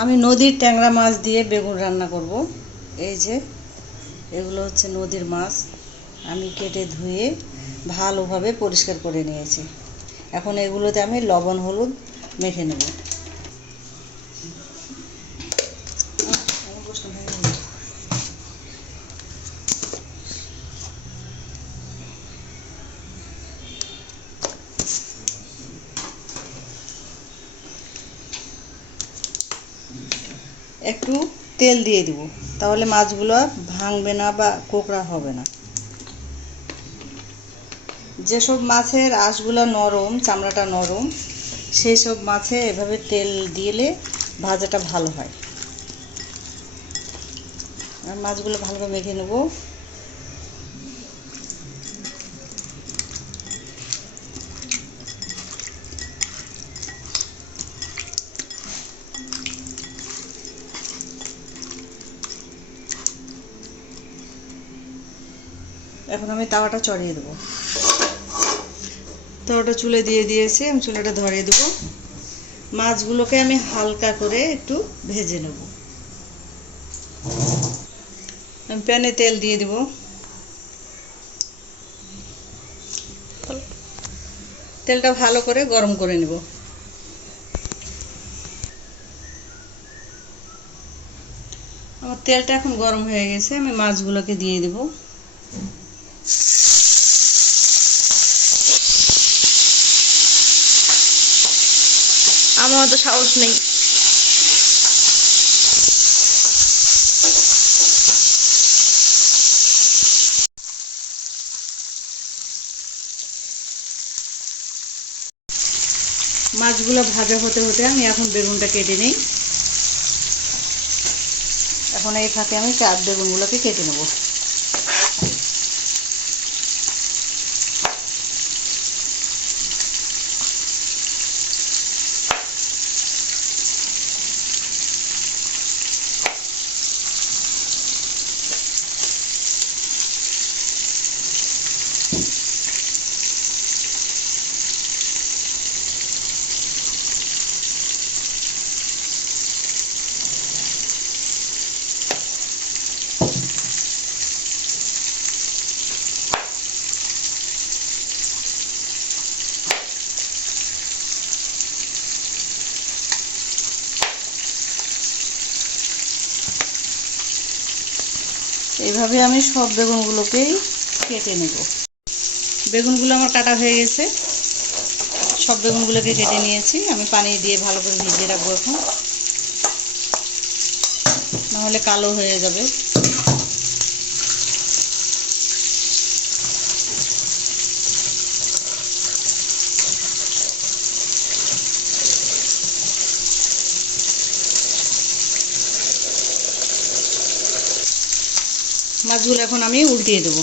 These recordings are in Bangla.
আমি নদীর ট্যাংরা মাছ দিয়ে বেগুন রান্না করব। এই যে এগুলো হচ্ছে নদীর মাছ, আমি কেটে ধুয়ে ভালোভাবে পরিষ্কার করে নিয়েছি। এখন এগুলোতে আমি লবণ হলুদ মেখে নেব। একটু তেল দিয়ে দিব, তাহলে মাছগুলো আর ভাঙবে না বা কোঁকড়া হবে না। যেসব মাছের আঁশগুলো নরম, চামড়াটা নরম, সেই সব মাছে এভাবে তেল দিলে ভাজাটা ভালো হয়। আর মাছগুলো ভালোভাবে মেখে নেব। এখন আমি তাওয়াটা চড়িয়ে দেবো। তাওয়াটা চুলে দিয়ে দিয়েছি, আমি চুলাটা ধরিয়ে দেবো। মাছগুলোকে আমি হালকা করে একটু ভেজে নেব। আমি প্যানে তেল দিয়ে দেব। তেলটা ভালো করে গরম করে নেব। আমার তেলটা এখন গরম হয়ে গেছে, আমি মাছগুলোকে দিয়ে দেব। আমার তো সাহস নেই। মাছগুলো ভাজা হতে হতে আমি এখন বেগুনটা কেটে নিই। এখন এই ফাঁকে আমি বেগুনগুলোকে কেটে নেব। এইভাবে আমি সব বেগুনগুলোকেই কেটে নেব। বেগুনগুলো আমার কাটা হয়ে গেছে, সব বেগুনগুলোকে কেটে নিয়েছি। আমি পানি দিয়ে ভালো করে ভিজিয়ে রাখবো এখন, নাহলে কালো হয়ে যাবে। মাছগুলো এখন আমি উল্টিয়ে দেবো।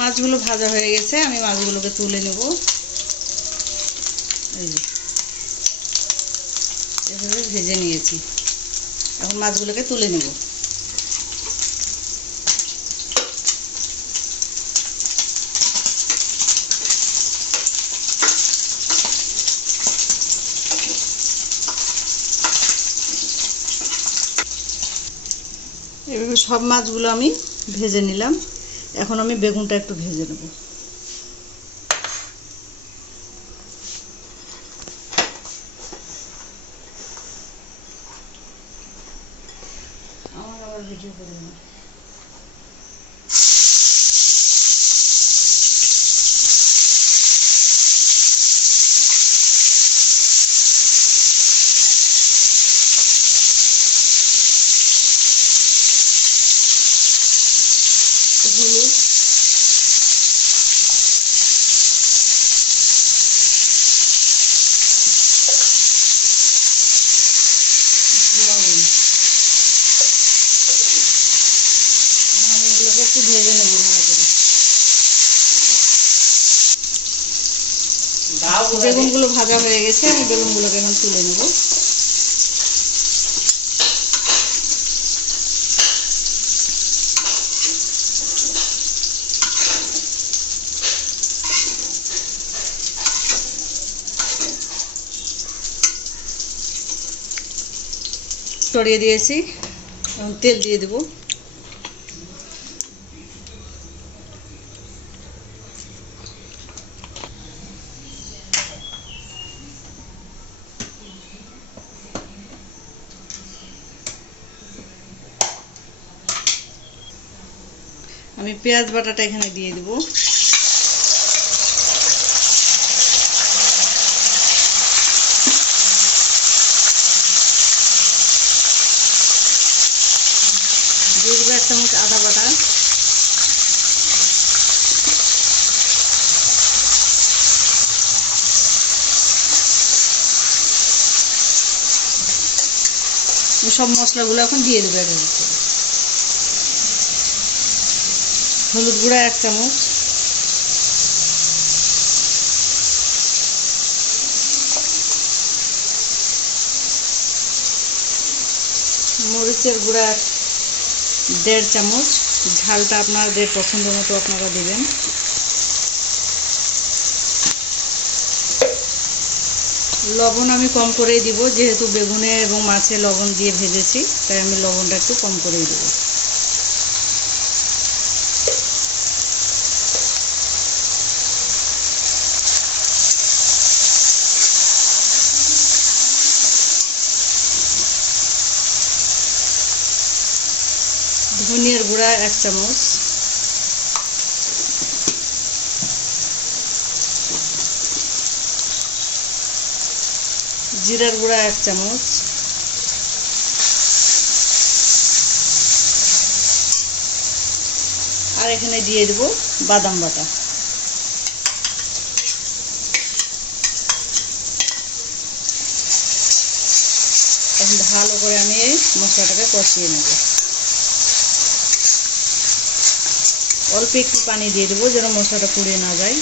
মাছগুলো ভাজা হয়ে গেছে, আমি মাছগুলোকে তুলে নেব। এভাবে ভেজে নিয়েছি, এখন মাছগুলোকে তুলে নেব। এভাবে সব মাছগুলো আমি ভেজে নিলাম। এখন আমি বেগুনটা একটু ভেজে নেব। আমার আবার ভিডিও করে নেব। বেগুনগুলো ভাজা হয়ে গেছে, আমি বেগুনগুলোকে এখন তুলে নেব। ছড়িয়ে দিয়েছি, এখন তেল দিয়ে দেব। আমি পেঁয়াজ বাটাটা এখানে দিয়ে দেব। দিয়ে দেবো 1 চামচ আদা বাটা, সব মশলাগুলো এখন দিয়ে দেবো। এর ভিতরে হলুদ গুঁড়া 1 চামচ, মরিচের গুঁড়া 1.5 চামচ, ঝালটা আপনাদের পছন্দ মতো আপনারা দেবেন। লবণ আমি কম করেই দিব, যেহেতু বেগুনে এবং মাছে লবণ দিয়ে ভেজেছি, তাই আমি লবণটা একটু কম করেই দেব। ধনিয়ার গুঁড়া 1 চামচ, জিরার গুঁড়া 1 চামচ, আর এখানে দিয়ে দেব বাদাম বাটা। এখন ভালো করে আমি এই মশলাটাকে কষিয়ে নেব। অল্প একটু পানি দিয়ে দেবো যেন মশলাটা পুড়ে না যায়।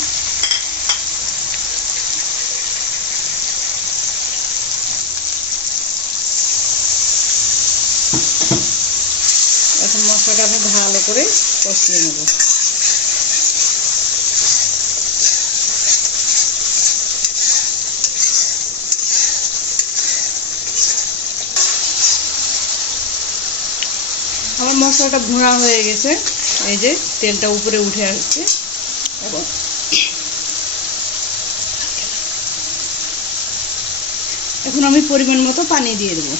এখন মশলাটা আমি ভালো করে কষিয়ে নেব। আমার মশলাটা ভুনা হয়ে গেছে, এই যে তেলটা উপরে উঠে আসছে। এখন আমি পরিমাণ মতো পানি দিয়ে দেব।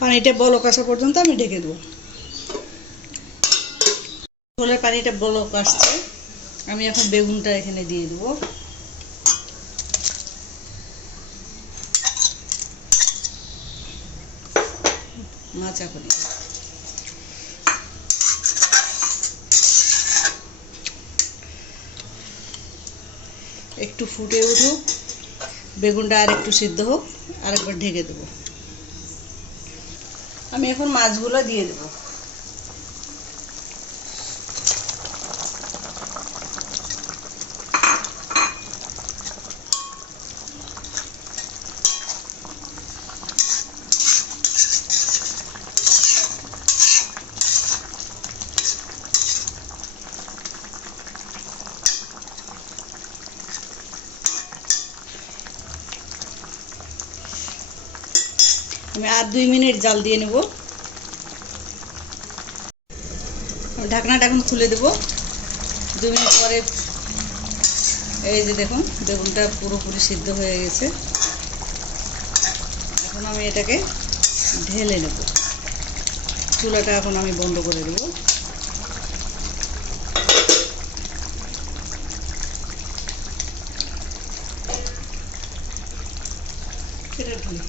পানিটা বলক আসা পর্যন্ত আমি ঢেকে দেবো। ঝোলের পানিটা বলক আসছে, আমি এখন বেগুনটা এখানে দিয়ে দেবো। মাচা করে একটু ফুটে উঠুক, বেগুনটা আর একটু সিদ্ধ হোক, আরেকবার ঢেকে দেবো। আমি এখন মাছগুলো দিয়ে দেবো। আমি আর 2 মিনিট জাল দিয়ে নেব। ঢাকনাটা এখন খুলে দেব। 2 মিনিট পরে এই যে দেখুন বেগুনটা পুরোপুরি সিদ্ধ হয়ে গেছে। এখন আমি এটাকে ঢেলে নেব। চুলাটা এখন আমি বন্ধ করে দেব। এটা ঢেলে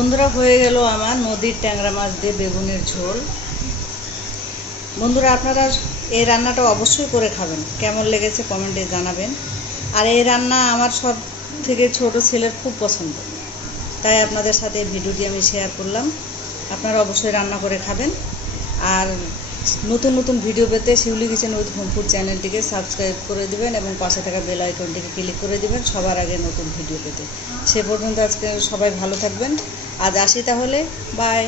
বন্ধুরা, হয়ে গেল আমার নদীর ট্যাংরা মাছ দিয়ে বেগুনের ঝোল। বন্ধুরা, আপনারা এই রান্নাটা অবশ্যই করে খাবেন, কেমন লেগেছে কমেন্টে জানাবেন। আর এই রান্না আমার সব থেকে ছোট ছেলের খুব পছন্দ, তাই আপনাদের সাথে এই ভিডিওটি আমি শেয়ার করলাম। আপনারা অবশ্যই রান্না করে খাবেন। আর নতুন নতুন ভিডিও পেতে শিউলি কিচেন উইথ হোম ফুড চ্যানেলটিকে সাবস্ক্রাইব করে দিবেন এবং পাশে থাকা বেল আইকনটিকে ক্লিক করে দিবেন সবার আগে নতুন ভিডিও পেতে। সে পর্যন্ত আজকে সবাই ভালো থাকবেন। আজ আসি তাহলে, বাই।